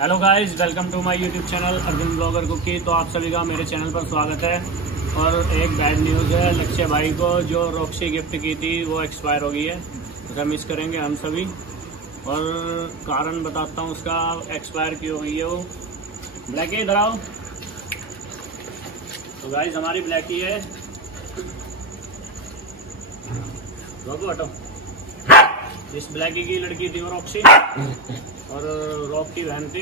Hello guys, welcome to my YouTube channel Arjun blogger cookie. तो आप सभी का मेरे चैनल पर स्वागत है। और एक बैड न्यूज़ है, लक्ष्य भाई को जो रॉक्सी गिफ्ट की थी वो एक्सपायर हो गई है। उसे मिस करेंगे हम सभी, और कारण बताता हूँ उसका एक्सपायर क्यों हुई है। वो ब्लैकी इधर आओ। तो गाइस हमारी ब्लैकी है, हटो। इस ब्लैकी की लड़की थी वो रॉक्सी, और रॉक की बहन थी।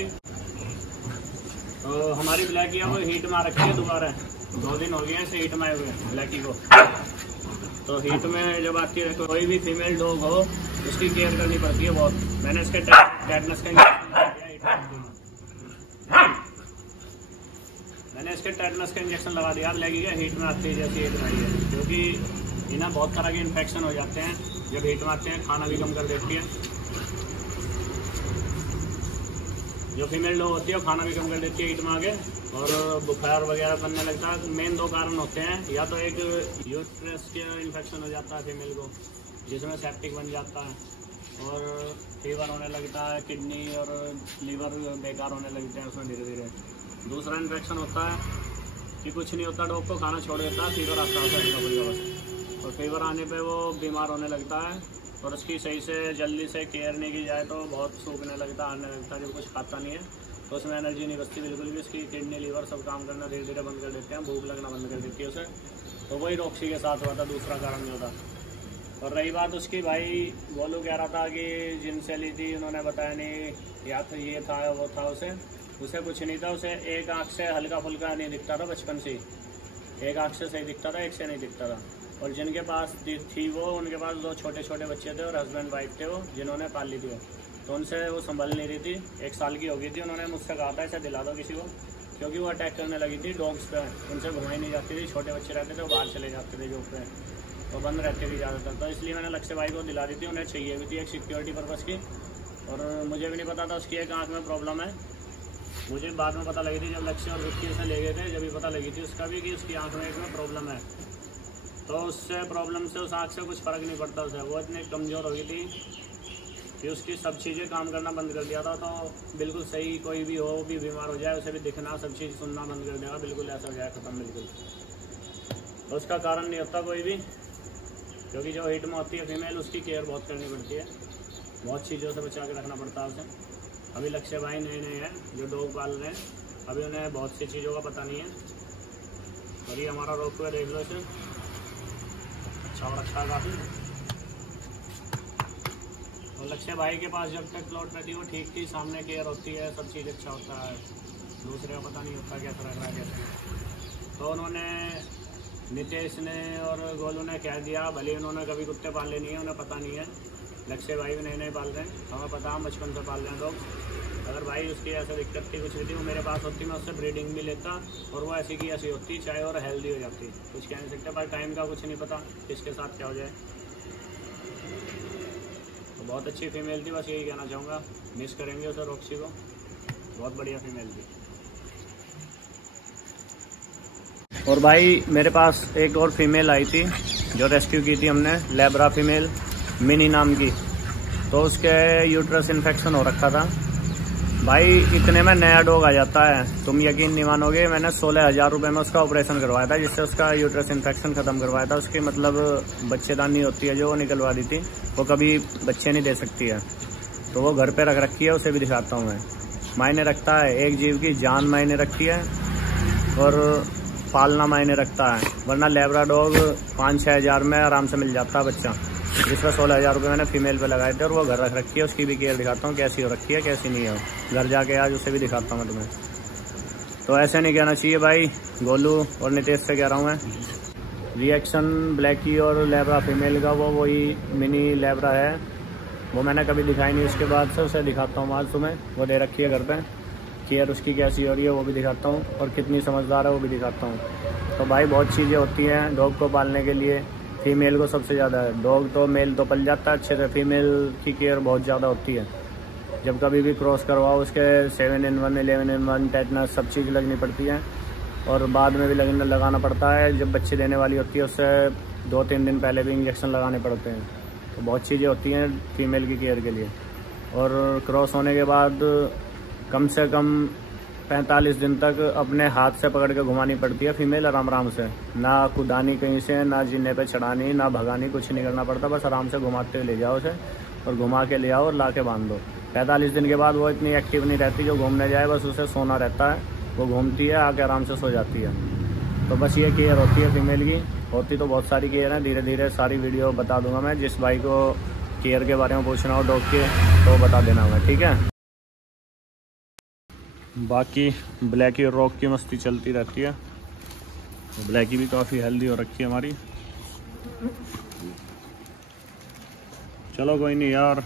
तो हमारी ब्लैकी वो हीट में आ रखी है दोबारा। 2 दिन हो गए ऐसे हीट में आए हुए ब्लैकी को। तो हीट में जब आती है, कोई भी फीमेल डॉग हो उसकी केयर करनी पड़ती है बहुत। मैंने इसके टेटनस का इंजेक्शन लगा दिया ब्लैकी का। हीट में आती है जैसी हीट में आई है, क्योंकि इन्हें बहुत तरह के इन्फेक्शन हो जाते हैं जब हीट में आते हैं। खाना भी कम कर देती है, जो फीमेल डॉग होती है वो खाना भी कम कर देती है हीट में आगे, और बुखार वगैरह बनने लगता है। मेन 2 कारण होते हैं, या तो एक यूट्रस के इन्फेक्शन हो जाता है फीमेल को, जिसमें सेप्टिक बन जाता है, और फीवर होने लगता है, किडनी और लीवर बेकार होने लगते हैं उसमें धीरे धीरे। दूसरा इन्फेक्शन होता है कि कुछ नहीं होता, डॉग को खाना छोड़ देता है, फीवर आता है बस, और फीवर आने पे वो बीमार होने लगता है। और उसकी सही से जल्दी से केयर नहीं की जाए तो बहुत सूखने लगता है, आने लगता है, जब कुछ खाता नहीं है तो उसमें एनर्जी नहीं बचती बिल्कुल भी। उसकी किडनी लीवर सब काम करना धीरे धीरे बंद कर देते हैं, भूख लगना बंद कर देती है उसे। तो वही रॉक्सी के साथ हुआ था, दूसरा कारण जो था। और रही बात उसकी, भाई गोलू कह रहा था कि जिनसे ली थी उन्होंने बताया नहीं, या तो ये था वो था। उसे कुछ नहीं था। उसे एक आँख से हल्का फुल्का नहीं दिखता था बचपन से, एक आँख से सही दिखता था, एक से नहीं दिखता था। और जिनके पास थी वो, उनके पास 2 छोटे छोटे बच्चे थे और हस्बैंड वाइफ थे वो, जिन्होंने पाल ली थी वो। तो उनसे वो संभल नहीं रही थी, 1 साल की हो गई थी। उन्होंने मुझसे कहा था इसे दिला दो किसी को, क्योंकि वो अटैक करने लगी थी डॉग्स पे। उनसे घुमाई नहीं जाती थी, छोटे बच्चे रहते थे वो बाहर चले जाते थे जॉब पे, तो बंद रहते थे ज़्यादातर। तो इसलिए मैंने लक्ष्य भाई को दिला दी थी, उन्हें चाहिए भी थी एक सिक्योरिटी पर्पज़ की। और मुझे भी नहीं पता था उसकी एक आँख में प्रॉब्लम है। मुझे बाद में पता लगी थी, जब लक्ष्य और विक्की उसे ले गए थे, जब भी पता लगी थी उसका भी कि उसकी आँख में एक में प्रॉब्लम है। तो उससे प्रॉब्लम से उस आँख से कुछ फ़र्क नहीं पड़ता उसे। वो इतनी कमज़ोर हो गई थी कि उसकी सब चीज़ें काम करना बंद कर दिया था। तो बिल्कुल सही, कोई भी हो भी बीमार हो जाए उसे भी दिखना, सब चीज़ सुनना बंद कर देगा, बिल्कुल ऐसा हो जाए ख़त्म बिल्कुल। तो उसका कारण नहीं होता कोई भी, क्योंकि जो हीट में होती है फीमेल उसकी केयर बहुत करनी पड़ती है, बहुत चीज़ों से बचा के रखना पड़ता है उसे। अभी लक्ष्य भाई नए हैं जो डॉग पाल रहे हैं, अभी उन्हें बहुत सी चीज़ों का पता नहीं है। और ये हमारा रोक हुआ, देख लो इसे, अच्छा और अच्छा काफ़ी। और लक्ष्य भाई के पास जब तक प्लॉट में थी वो ठीक थी, सामने केयर होती है, सब चीज़ अच्छा होता है। दूसरे का पता नहीं होता कैसा रख रहा है कैसे। तो उन्होंने, नितेश ने और गोलू ने कह दिया, भले उन्होंने कभी कुत्ते पाले नहीं है, उन्हें पता नहीं है। लक्ष्य भाई भी नए पाल रहे हैं, हमें पता, हम बचपन से पाल रहे हैं डॉग। अगर भाई उसकी ऐसा दिक्कत थी, कुछ भी थी, वो मेरे पास होती, मैं उससे ब्रीडिंग भी लेता, और वो ऐसी की ऐसी होती, चाहे और हेल्दी हो जाती। कुछ कह नहीं सकते, पर टाइम का कुछ नहीं पता किसके साथ क्या हो जाए। तो बहुत अच्छी फीमेल थी, बस यही कहना चाहूँगा। मिस करेंगे उसे, रॉक्सी को, बहुत बढ़िया फीमेल थी। और भाई मेरे पास एक और फीमेल आई थी जो रेस्क्यू की थी हमने, लेब्रा फीमेल मिनी नाम की। तो उसके यूट्रस इन्फेक्शन हो रखा था भाई। इतने में नया डॉग आ जाता है, तुम यकीन नहीं मानोगे। मैंने 16,000 रुपये में उसका ऑपरेशन करवाया था, जिससे उसका यूट्रस इन्फेक्शन ख़त्म करवाया था। उसकी मतलब बच्चेदानी होती है जो वो निकलवा दी थी, वो कभी बच्चे नहीं दे सकती है। तो वो घर पे रख रखी है, उसे भी दिखाता हूँ मैं। मायने रखता है, एक जीव की जान मायने रखती है, और पालना मायने रखता है। वरना लेब्रा डॉग 5-6 हज़ार में आराम से मिल जाता है बच्चा, जिसमें 16,000 रुपये मैंने फीमेल पे लगाए थे। और वो घर रख रखी है, उसकी भी केयर दिखाता हूँ कैसी हो रखी है कैसी नहीं है। घर जाके आज उसे भी दिखाता हूँ मैं तुम्हें। तो ऐसे नहीं कहना चाहिए भाई, गोलू और नितेश से कह रहा हूँ मैं। रिएक्शन ब्लैकी और लेब्रा फीमेल का वो वही मिनी लेब्रा है, वो मैंने कभी दिखाई नहीं। उसके बाद से उसे दिखाता हूँ आज तुम्हें, वो दे रखी है घर पर। केयर उसकी कैसी हो रही है वो भी दिखाता हूँ, और कितनी समझदार है वो भी दिखाता हूँ। तो भाई बहुत चीज़ें होती हैं डॉग को पालने के लिए। फीमेल को सबसे ज़्यादा है, डॉग तो मेल तो पल जाता है अच्छे से, फीमेल की केयर बहुत ज़्यादा होती है। जब कभी भी क्रॉस करवाओ उसके 7-in-1, 11-in-1 टेटनस सब चीज़ लगनी पड़ती है, और बाद में भी लगाना पड़ता है। जब बच्चे देने वाली होती है उससे 2-3 दिन पहले भी इंजेक्शन लगाने पड़ते हैं। तो बहुत चीज़ें होती हैं फीमेल की केयर के लिए। और क्रॉस होने के बाद कम से कम 45 दिन तक अपने हाथ से पकड़ के घुमानी पड़ती है फीमेल, आराम आराम से। ना कुदानी कहीं से, ना जीने पे चढ़ानी, ना भगानी, कुछ नहीं करना पड़ता। बस आराम से घुमाते हुए ले जाओ उसे और घुमा के ले आओ और ला के बांध दो। 45 दिन के बाद वो इतनी एक्टिव नहीं रहती जो घूमने जाए, बस उसे सोना रहता है। वो घूमती है, आके आराम से सो जाती है। तो बस ये केयर होती है फीमेल की। होती तो बहुत सारी केयर है, धीरे धीरे सारी वीडियो बता दूंगा मैं। जिस भाई को केयर के बारे में पूछना हो डॉग के तो बता देना मैं, ठीक है। बाकी ब्लैकी और रॉक की मस्ती चलती रहती है। ब्लैकी भी काफ़ी हेल्दी हो रखी है हमारी। चलो कोई नहीं यार,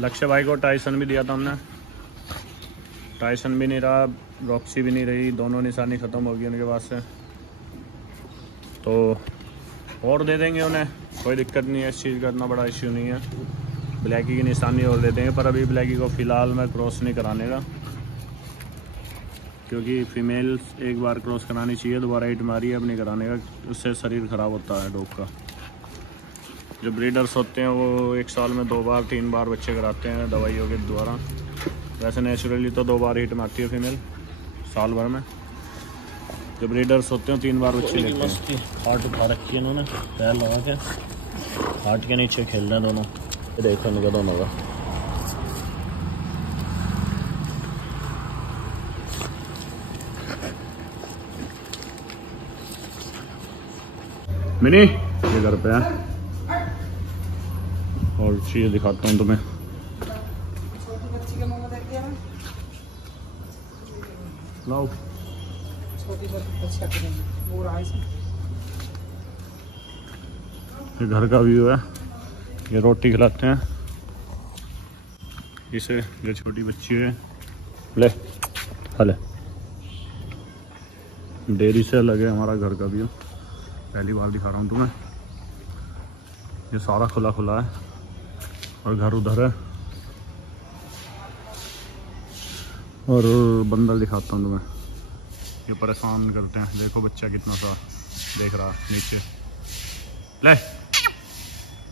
लक्ष्य भाई को टाइसन भी दिया था हमने, टाइसन भी नहीं रहा, रॉक्सी भी नहीं रही, दोनों निशानी ख़त्म हो गई उनके पास से। तो और दे देंगे उन्हें, कोई दिक्कत नहीं है, इस चीज़ का इतना बड़ा इश्यू नहीं है। ब्लैकी की निशानी और दे देंगे, पर अभी ब्लैकी को फ़िलहाल मैं क्रॉस नहीं कराने का, क्योंकि फीमेल एक बार क्रॉस करानी चाहिए, दोबारा हिट मारी है अब नहीं कराने का, उससे शरीर ख़राब होता है डॉग का। जो ब्रीडर्स होते हैं वो 1 साल में 2 बार 3 बार बच्चे कराते हैं दवाइयों के द्वारा। वैसे नेचुरली तो 2 बार हिट मारती है फीमेल साल भर में। जो ब्रीडर्स होते हैं 3 बार बच्चे लेते हैं। हार्ट उठा रखी है इन्होंने, पैर लगा के हार्ट के नीचे खेल रहे हैं दोनों। देखो इनका दोनों का मिनी ये घर पे है। और चीज़ दिखाता हूँ तुम्हें। लाओ ये घर का व्यू है। ये रोटी खिलाते हैं इसे, जो छोटी बच्ची है। ले हले, डेयरी से अलग है हमारा घर का व्यू। पहली बार दिखा रहा हूँ तुम्हें। ये सारा खुला खुला है और घर उधर है। और बंदर दिखाता हूँ तुम्हें, ये परेशान करते हैं। देखो बच्चा कितना सा देख रहा है नीचे। ले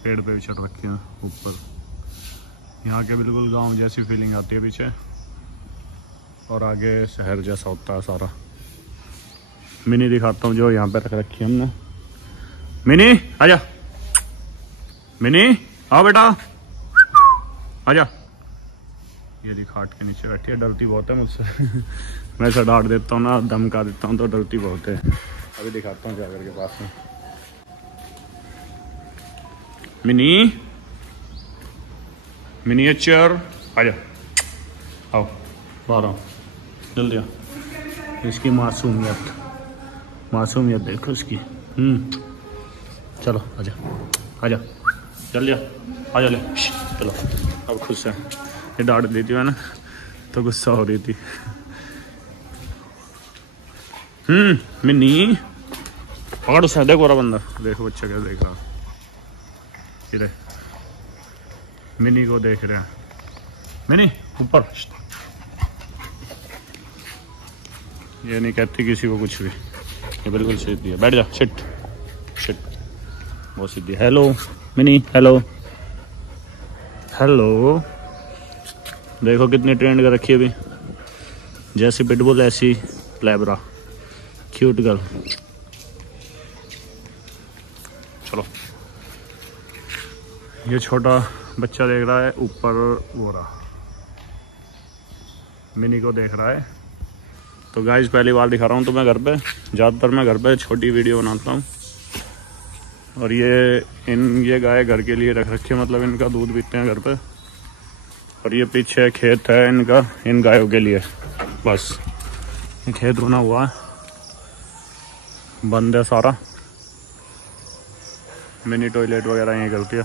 पेड़ पे भी चढ़ रखे हैं ऊपर। यहाँ के बिल्कुल गांव जैसी फीलिंग आती है पीछे, और आगे शहर जैसा होता है सारा। मिनी दिखाता हूँ जो यहाँ पे रख रखी है हमने। मिनी आजा, मिनी आओ बेटा आजा। ये दी खाट के नीचे बैठी है, डरती बहुत है मुझसे। मैं इसे डांट देता हूँ ना, धमका देता हूँ तो डरती बहुत है। अभी दिखाता हूँ जाकर के पास में। मिनी मिनिएचर आजा, आओ बाहर आओ जल्दी आओ। इसकी मासूमियत देखो इसकी। चलो आजा आजा जल्दी आजा ले। चलो अब खुश है। ये डांट देती है ना तो गुस्सा हो रही थी। मिनी पकड़ उसे, देखो रहा बंदा, देखो बच्चा क्या देख रहा। ये मिनी को देख रहे हैं। मिनी ऊपर। ये नहीं कहती किसी को कुछ भी, ये बिल्कुल सीधी है। बैठ जा, शिट शिट, बहुत सीधी। Hello Mini, hello hello. देखो कितनी ट्रेंड कर रखी है अभी, जैसी पिटबुल ऐसी लैब्रा, क्यूट गर्ल। चलो ये छोटा बच्चा देख रहा है ऊपर, वो रहा मिनी को देख रहा है। तो गाइस पहली बार दिखा रहा हूँ तो मैं घर पे, ज़्यादातर मैं घर पे छोटी वीडियो बनाता हूँ। और ये गाय घर के लिए रख रखी है, मतलब इनका दूध पीते हैं घर पे। और ये पीछे खेत है इनका, इन गायों के लिए। बस ये खेत बना हुआ है, बंद है सारा। मिनी टॉयलेट वगैरह यहीं करती है।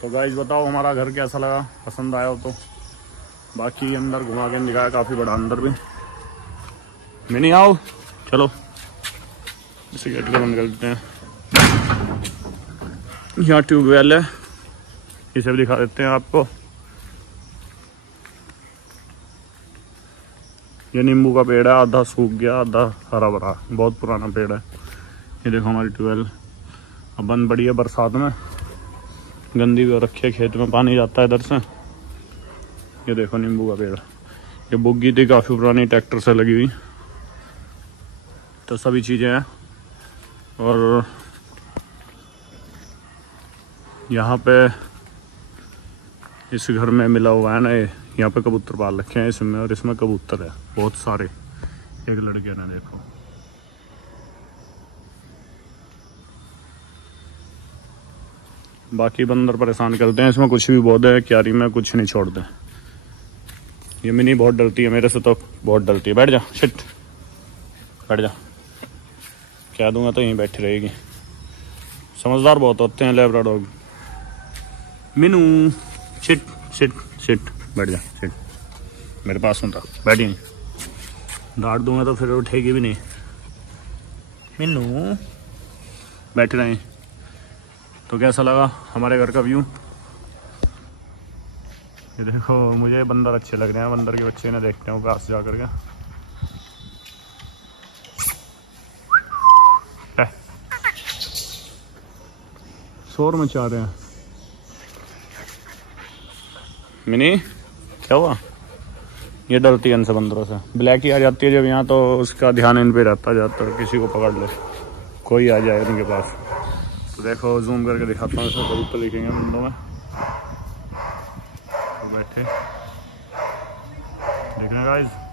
तो गाइस बताओ हमारा घर कैसा लगा, पसंद आया हो तो। बाकी अंदर घुमा के दिखाया, काफ़ी बड़ा अंदर भी। मिनी आओ, चलो इसे गेट को बंद कर देते हैं। यहाँ ट्यूबवेल है, इसे भी दिखा देते हैं आपको। ये नींबू का पेड़ है, आधा सूख गया आधा हरा भरा, बहुत पुराना पेड़ है। ये देखो हमारी ट्यूबवेल अब बंद पड़ी है, बरसात में गंदी भी हो रखी है, खेत में पानी जाता है इधर से। ये देखो नींबू का पेड़, ये बुग्गी थी काफ़ी पुरानी, ट्रैक्टर से लगी हुई। तो सभी चीज़ें हैं। और यहाँ पे इस घर में मिला हुआ है ना, यहाँ पे कबूतर पाल रखे हैं इसमें, और इसमें कबूतर है बहुत सारे। एक लड़के ने देखो, बाकी बंदर परेशान करते हैं। इसमें कुछ भी बहुत है, क्यारी में कुछ नहीं छोड़ते। ये मिनी बहुत डरती है मेरे से, तो बहुत डरती है। बैठ जा, शिट, बैठ जा, क्या दूंगा तो यहीं बैठी रहेगी। समझदार बहुत होते हैं Labrador. Meenu, shit shit shit, बैठ जा, शिट, मेरे पास होता, बैठी नहीं, डांट दूंगा तो फिर उठेगी भी नहीं। मीनू, बैठ रहे। तो कैसा लगा हमारे घर का व्यू? ये देखो, मुझे बंदर अच्छे लग रहे हैं, बंदर के बच्चे इन्हें देखते हैं पास जा करके। शोर मचा रहे हैं। मिनी, क्या हुआ? ये डरती है इनसे, बंदरों से। ब्लैक ही आ जाती है जब यहाँ, तो उसका ध्यान इन पे रहता जाता है, किसी को पकड़ ले, कोई आ जाए उनके पास। तो देखो जूम करके दिखाता हूँ, इसमें कबूतर दिखेंगे विंडो में, तो बैठे, देख रहे हैं गाइस।